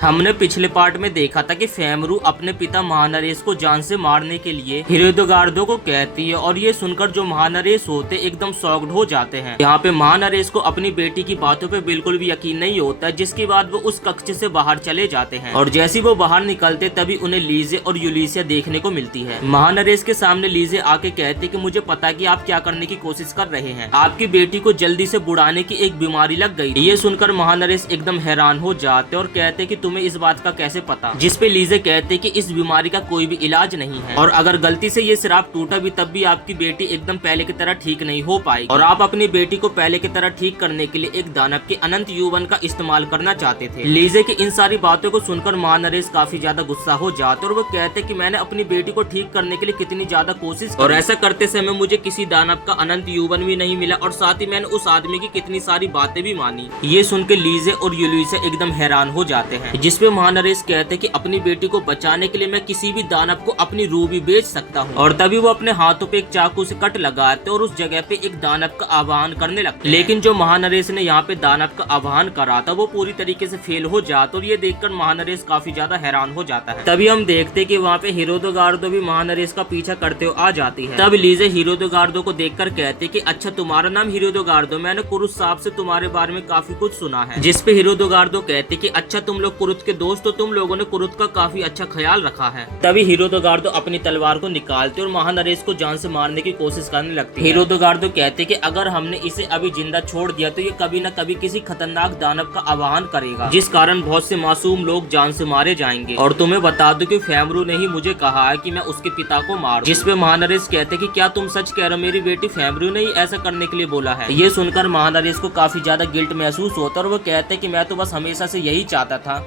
हमने पिछले पार्ट में देखा था कि फेमरू अपने पिता महानरेश को जान से मारने के लिए हिरोदगार्दो को कहती है और ये सुनकर जो महानरेश होते एकदम शॉक्ड हो जाते हैं। यहाँ पे महानरेश को अपनी बेटी की बातों पे बिल्कुल भी यकीन नहीं होता, जिसके बाद वो उस कक्ष से बाहर चले जाते हैं और जैसे वो बाहर निकलते तभी उन्हें लीजे और यूलिसिया देखने को मिलती है। महानरेश के सामने लीजे आके कहती कि मुझे पता कि आप क्या करने की कोशिश कर रहे हैं, आपकी बेटी को जल्दी से बुढ़ाने की एक बीमारी लग गई। ये सुनकर महानरेश एकदम हैरान हो जाते और कहते कि तुम्हें इस बात का कैसे पता, जिसपे लीजे कहते कि इस बीमारी का कोई भी इलाज नहीं है और अगर गलती से ये श्राप टूटा भी तब भी आपकी बेटी एकदम पहले की तरह ठीक नहीं हो पाएगी और आप अपनी बेटी को पहले की तरह ठीक करने के लिए एक दानव के अनंत यौवन का इस्तेमाल करना चाहते थे। लीजे की इन सारी बातों को सुनकर महानरेश काफी ज्यादा गुस्सा हो जाते और वो कहते कि मैंने अपनी बेटी को ठीक करने के लिए कितनी ज्यादा कोशिश की और ऐसा करते समय मुझे किसी दानव का अनंत यौवन भी नहीं मिला और साथ ही मैंने उस आदमी की कितनी सारी बातें भी मानी। ये सुन के लीजे और यूलिसिया एकदम हैरान हो जाते हैं, जिसपे महानरेश कहते कि अपनी बेटी को बचाने के लिए मैं किसी भी दानव को अपनी रूह भी बेच सकता हूँ और तभी वो अपने हाथों पे एक चाकू से कट लगाते और उस जगह पे एक दानव का आह्वान करने लगते। लेकिन जो महानरेश ने यहाँ पे दानव का आह्वान करा था वो पूरी तरीके से फेल हो जाता और ये देखकर महानरेश काफी ज्यादा हैरान हो जाता है। तभी हम देखते कि वहाँ पे हिरोदगार्दो भी महानरेश का पीछा करते हुए आ जाती है। तब लीजे हिरोदगार्दो को देखकर कहते कि अच्छा तुम्हारा नाम हिरोदगार्दो, मैंने कुरुत साहब से तुम्हारे बारे में काफी कुछ सुना है। जिसपे हिरोदगार्दो कहते कि अच्छा तुम लोग कुरुत के दोस्त, तो तुम लोगों ने कुरुत का काफी अच्छा ख्याल रखा है। तभी हिरोदगार्दो अपनी तलवार को निकालते और महानरेश को जान से मारने की कोशिश करने लगती है। हिरोदगार्दो कहते कि अगर हमने इसे अभी जिंदा छोड़ दिया तो ये कभी न कभी किसी खतरनाक दानव का आह्वान करेगा, जिस कारण बहुत से मासूम लोग जान से मारे जाएंगे और तुम्हें बता दो कि फेमरू ने ही मुझे कहा है कि मैं उसके पिता को मार। जिसपे महानरेश कहते कि क्या तुम सच कह रहे हो, मेरी बेटी फेमरू ने ही ऐसा करने के लिए बोला है। ये सुनकर महानरेश को काफी ज्यादा गिल्ट महसूस होता और वो कहते कि मैं तो बस हमेशा से यही चाहता था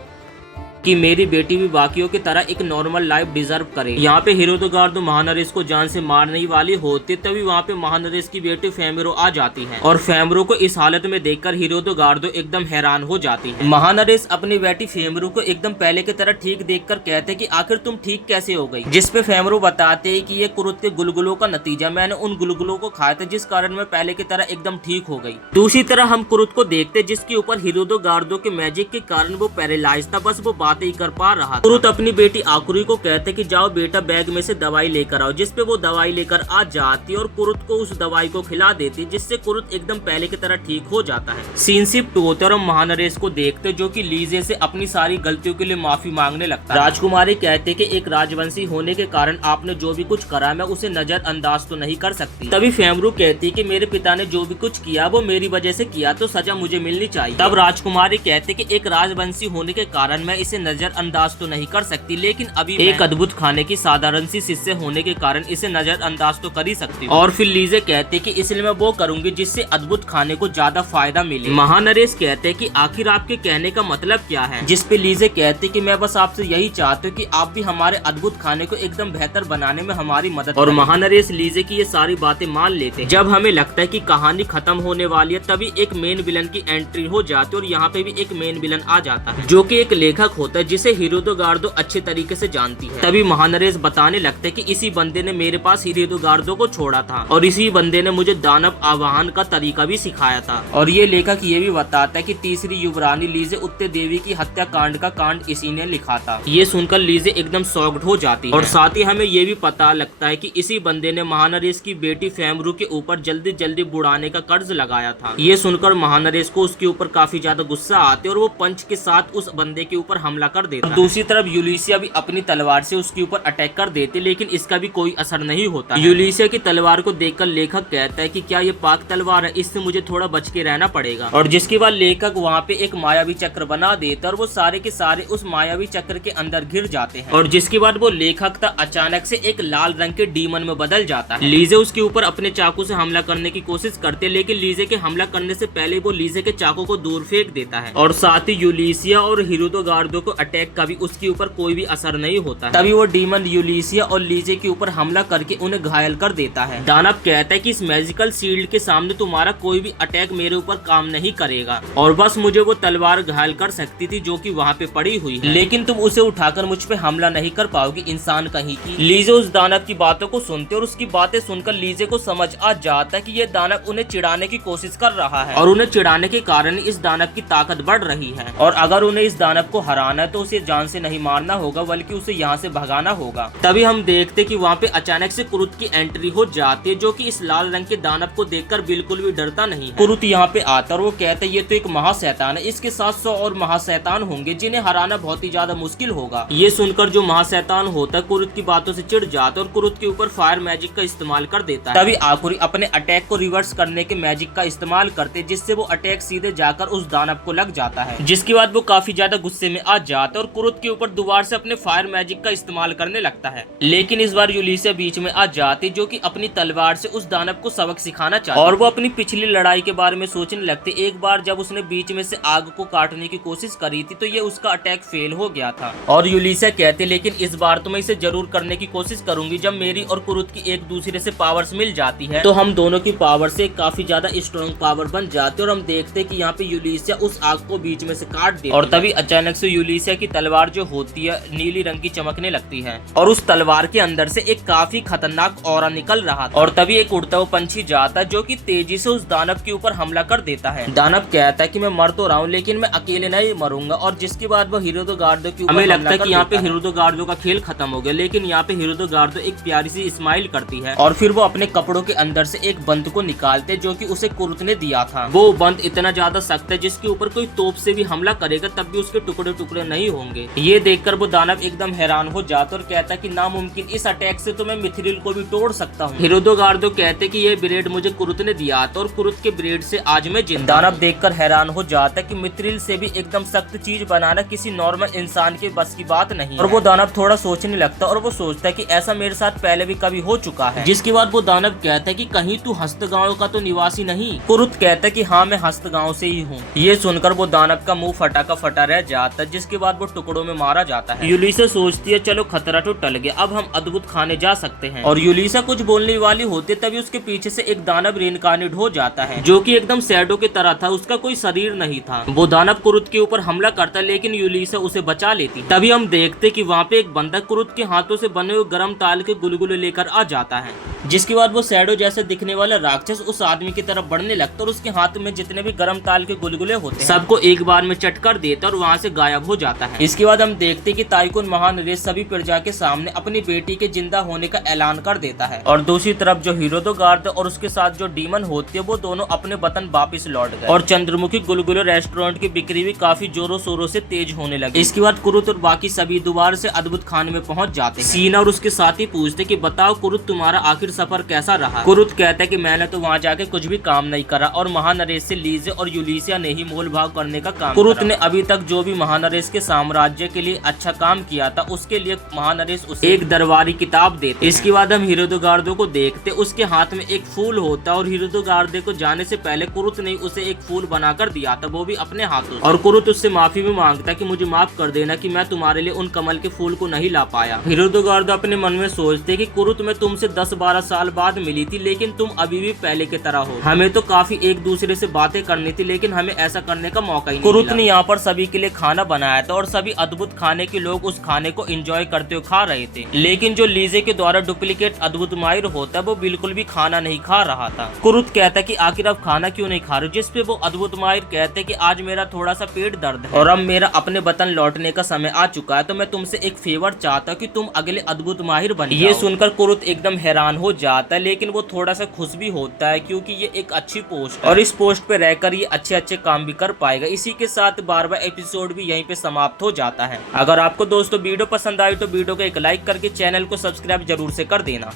कि मेरी बेटी भी बाकियों की तरह एक नॉर्मल लाइफ डिजर्व करे। यहाँ पे हिरोदगार्दो महानरेश को जान से मारने वाली होती तभी वहाँ पे महानरेश की बेटी फेमरू आ जाती है और फेमरू को इस हालत में देखकर हिरोदगार्दो एकदम हैरान हो जाती है। महानरेश अपनी बेटी फेमरू को एकदम पहले की तरह ठीक देखकर कहते कि आखिर तुम ठीक कैसे हो गई। जिसपे फेमरू बताते हैं कि ये कुरुत के गुलगुलों का नतीजा, मैंने उन गुलगुलों को खाया था जिस कारण मैं पहले की तरह एकदम ठीक हो गई। दूसरी तरह हम कुरुत को देखते जिसके ऊपर हिरोदगार्दो के मैजिक के कारण वो पैरालाइज था, बस वो बातें ही कर पा रहा। कुरुत अपनी बेटी आकुरी को कहते कि जाओ बेटा बैग में से दवाई लेकर आओ। जिसपे वो दवाई लेकर आ जाती और कुरुत को उस दवाई को खिला देती, जिससे कुरुत एकदम पहले की तरह ठीक हो जाता है। सीन शिफ्ट होते और हम महानरेश को देखते जो कि लीजे से अपनी सारी गलतियों के लिए माफी मांगने लगता है। राजकुमारी कहते कि एक राजवंशी होने के कारण आपने जो भी कुछ करा मैं उसे नजरअंदाज तो नहीं कर सकती। तभी फेमरू कहती कि मेरे पिता ने जो भी कुछ किया वो मेरी वजह से किया, तो सजा मुझे मिलनी चाहिए। तब राजकुमारी कहते कि एक राजवंशी होने के कारण मैं इसे नजरअंदाज तो नहीं कर सकती, लेकिन अभी एक अद्भुत खाने की साधारण सी शिष्य होने के कारण इसे नजरअंदाज तो कर ही सकती हूँ। और फिर लीजे कहते कि इसलिए मैं वो करूंगी जिससे अद्भुत खाने को ज्यादा फायदा मिले। महानरेश कहते कि आखिर आपके कहने का मतलब क्या है। जिसपे लीजे कहते कि मैं बस आपसे यही चाहती हूँ कि आप भी हमारे अद्भुत खाने को एकदम बेहतर बनाने में हमारी मदद और महानरेश लीजे की ये सारी बातें मान लेते। जब हमें लगता है कि कहानी खत्म होने वाली है तभी एक मेन विलन की एंट्री हो जाती है और यहाँ पे भी एक मेन विलन आ जाता है जो कि एक लेखक होता है जिसे हिरोदगार्दो अच्छे तरीके से जानती है। तभी महानरेश बताने लगते कि इसी बंदे ने मेरे पास हिरोदगार्दो को छोड़ा था और इसी बंदे ने मुझे दानव आवाहन का तरीका भी सिखाया था। और ये लेखक ये भी बताता है कि तीसरी युवरानी लीजे उत्ते देवी की हत्या कांड का कांड इसी ने लिखा था। ये सुनकर लीजे एकदम शॉक्ड हो जाती है और साथ ही हमें ये भी पता लगता है कि इसी बंदे ने महानरेश की बेटी फेमरू के ऊपर जल्दी जल्दी बुढ़ाने का कर्ज लगाया था। ये सुनकर महानरेश को उसके ऊपर काफी ज्यादा गुस्सा आते और वो पंच के साथ उस बंदे के ऊपर हमला कर देता। दूसरी तरफ यूलिसिया भी अपनी तलवार से उसके ऊपर अटैक कर देती, लेकिन इसका भी कोई असर नहीं होता। यूलिसिया की तलवार को देखकर लेखक कहता है कि क्या ये पाक तलवार है, इससे मुझे थोड़ा बच के रहना पड़ेगा। और जिसके बाद लेखक वहाँ पे एक मायावी चक्र बना देता और वो सारे के सारे उस मायावी चक्र के अंदर घिर जाते हैं। और जिसके बाद वो लेखक था अचानक से एक लाल रंग के डीमन में बदल जाता है। लीजे उसके ऊपर अपने चाकू से हमला करने की कोशिश करते, लेकिन लीजे के हमला करने से पहले वो लीजे के चाकू को दूर फेंक देता है और साथ ही यूलिसिया और हिरोदगार्दो को अटैक का भी उसके ऊपर कोई भी असर नहीं होता। तभी वो डीमन यूलिसिया और लीजे के ऊपर हमला करके उन्हें घायल कर देता है। दानव कहता है कि इस मैजिकल शील्ड के सामने तुम्हारा कोई भी अटैक मेरे ऊपर काम नहीं करेगा और बस मुझे वो तलवार घायल कर सकती थी जो कि वहाँ पे पड़ी हुई है, लेकिन तुम उसे उठाकर मुझ पे हमला नहीं कर पाओगी, इंसान कहीं की। लीजे उस दानव की बातों को सुनते और उसकी बातें सुनकर लीजे को समझ आ जाता है कि ये दानव उन्हें चिढ़ाने की कोशिश कर रहा है और उन्हें चिढ़ाने के कारण इस दानव की ताकत बढ़ रही है और अगर उन्हें इस दानव को हराना बचाना है तो उसे जान से नहीं मारना होगा बल्कि उसे यहाँ से भगाना होगा। तभी हम देखते कि वहाँ पे अचानक से कुरुत की एंट्री हो जाती है, जो कि इस लाल रंग के दानव को देखकर बिल्कुल भी डरता नहीं है। कुरुत यहाँ पे आता और वो कहता है ये तो एक महाशैतान है, इसके साथ 100 और महाशैतान होंगे जिन्हें हराना बहुत ही ज्यादा मुश्किल होगा। ये सुनकर जो महाशैतान होता है कुरुत की बातों से चिढ़ जाता है और कुरुत के ऊपर फायर मैजिक का इस्तेमाल कर देता है। तभी आकुरी अपने अटैक को रिवर्स करने के मैजिक का इस्तेमाल करते, जिससे वो अटैक सीधे जाकर उस दानव को लग जाता है, जिसके बाद वो काफी ज्यादा गुस्से में आ जाता है और कुरुत के ऊपर दोबारा से अपने फायर मैजिक का इस्तेमाल करने लगता है। लेकिन इस बार यूलिसिया बीच में आ जाती, जो कि अपनी तलवार से उस दानव को सबक सिखाना चाहती और वो अपनी पिछली लड़ाई के बारे में सोचने लगती। एक बार जब उसने बीच में से आग को काटने की कोशिश करी थी तो ये उसका अटैक फेल हो गया था और यूलिसिया कहते लेकिन इस बार तो मैं इसे जरूर करने की कोशिश करूंगी। जब मेरी और कुरुत की एक दूसरे से पावर्स मिल जाती है तो हम दोनों की पावर से काफी ज्यादा स्ट्रॉन्ग पावर बन जाती है और हम देखते कि यहाँ पे यूलिसिया उस आग को बीच में से काट देती है और तभी अचानक से यूलिसिया की तलवार जो होती है नीली रंग की चमकने लगती है और उस तलवार के अंदर से एक काफी खतरनाक ऑरा निकल रहा था और तभी एक उड़ता हुआ पंछी जाता है जो कि तेजी से उस दानव के ऊपर हमला कर देता है। दानव कहता है कि मैं मर तो रहा हूँ लेकिन मैं अकेले नहीं मरूंगा और जिसके बाद वो हिरोदोगार्दो के ऊपर हमें लगता है कि यहाँ पे हिरोदोगार्दो का खेल खत्म हो गया, लेकिन यहाँ पे हिरोदोगार्दो एक प्यारी सी स्माइल करती है और फिर वो अपने कपड़ों के अंदर से एक बंद को निकालते जो कि उसे कुरुत ने दिया था। वो बंद इतना ज्यादा सख्त है जिसके ऊपर कोई तोप से भी हमला करेगा तब भी उसके टुकड़े टुकड़े नहीं होंगे। ये देखकर वो दानव एकदम हैरान हो जाता और कहता कि नामुमकिन, इस अटैक से तो मैं मिथ्रिल को भी तोड़ सकता हूँ। हिरोदोगार्दो कहते कि ये ब्रेड मुझे कुरुत ने दिया था और कुरुत के ब्रेड से आज मैं जिंदा। दानव देखकर हैरान हो जाता कि मिथ्रिल से भी एकदम सख्त चीज बनाना किसी नॉर्मल इंसान के बस की बात नहीं और वो दानव थोड़ा सोचने लगता और वो सोचता है कि ऐसा मेरे साथ पहले भी कभी हो चुका है। जिसके बाद वो दानव कहता है कि कहीं तू हस्तगांव का तो निवासी नहीं। कुरुत कहता है कि हाँ मैं हस्तगांव से ही हूँ। ये सुनकर वो दानव का मुंह फटा का फटा रह जाता है, जिसके बाद वो टुकड़ों में मारा जाता है। यूलिसिया सोचती है चलो खतरा तो टल गया, अब हम अद्भुत खाने जा सकते हैं और यूलिसिया कुछ बोलने वाली होती है तभी उसके पीछे से एक दानव रेनकार्नेट हो जाता है जो कि एकदम शैडो की तरह था, उसका कोई शरीर नहीं था। वो दानव कुरुत के ऊपर हमला करता लेकिन यूलिसिया उसे बचा लेती। तभी हम देखते कि वहाँ पे एक बंदा कुरुत के हाथों से बने हुए गर्म ताल के गुलगुले लेकर आ जाता है, जिसके बाद वो शैडो जैसे दिखने वाला राक्षस उस आदमी की तरफ बढ़ने लगता और उसके हाथ में जितने भी गर्म ताल के गुलगुले होते हैं सबको एक बार में चट कर देता और वहाँ से गायब हो जाता है। इसके बाद हम देखते कि ताइकुन महानरेश सभी प्रजा के सामने अपनी बेटी के जिंदा होने का ऐलान कर देता है और दूसरी तरफ जो हिरोदोगार्दो और उसके साथ जो डीमन होती है वो दोनों अपने वतन वापिस लौट गए और चंद्रमुखी गुलगुले रेस्टोरेंट की बिक्री भी काफी जोरों शोरों से तेज होने लगी। इसके बाद कुरुत और बाकी सभी दोबारा से अद्भुत खाने में पहुंच जाते हैं। सीना और उसके साथी पूछते कि बताओ कुरुत तुम्हारा आखिर सफर कैसा रहा। कुरुत कहता है कि मैंने तो वहाँ जाके कुछ भी काम नहीं करा और महानरेश से लीजे और यूलिसिया ने ही मोल भाव करने का काम। कुरुत ने अभी तक जो भी महानरेश के साम्राज्य के लिए अच्छा काम किया था उसके लिए महानरेश उसे एक दरबारी किताब देते। इसके बाद हम हिरोदोगार्दो को देखते, उसके हाथ में एक फूल होता और हिरोदोगार्दो को जाने से पहले कुरुत ने उसे एक फूल बनाकर दिया था, वो भी अपने हाथों। और कुरुत उससे माफी भी मांगता कि मुझे माफ कर देना कि मैं तुम्हारे लिए उन कमल के फूल को नहीं ला पाया। हिरोदोगार्दो अपने मन में सोचते कि कुरुत मैं तुमसे 10-12 साल बाद मिली थी लेकिन तुम अभी भी पहले की तरह हो। हमें तो काफी एक दूसरे से बातें करनी थी लेकिन हमें ऐसा करने का मौका ही नहीं। कुरुत ने यहाँ पर सभी के लिए खाना बनाया था और सभी अद्भुत खाने के लोग उस खाने को एंजॉय करते हुए खा रहे थे, लेकिन जो लीजे के द्वारा डुप्लीकेट अद्भुत माहिर होता है वो बिल्कुल भी खाना नहीं खा रहा था। कुरुत कहता कि आखिर आप खाना क्यों नहीं खा रहे, जिस पे वो अद्भुत माहिर कहते कि आज मेरा थोड़ा सा पेट दर्द है और अब मेरा अपने वतन लौटने का समय आ चुका है तो मैं तुमसे एक फेवर चाहता हूँ कि तुम अगले अद्भुत माहिर बन जाओ। ये सुनकर कुरुत एकदम हैरान हो जाता है लेकिन वो थोड़ा सा खुश भी होता है क्योंकि ये एक अच्छी पोस्ट है और इस पोस्ट पे रहकर ये अच्छे अच्छे काम भी कर पाएगा। इसी के साथ 12वां एपिसोड भी यहीं पे समाप्त हो जाता है। अगर आपको दोस्तों वीडियो पसंद आई तो वीडियो को एक लाइक करके चैनल को सब्सक्राइब जरूर से कर देना।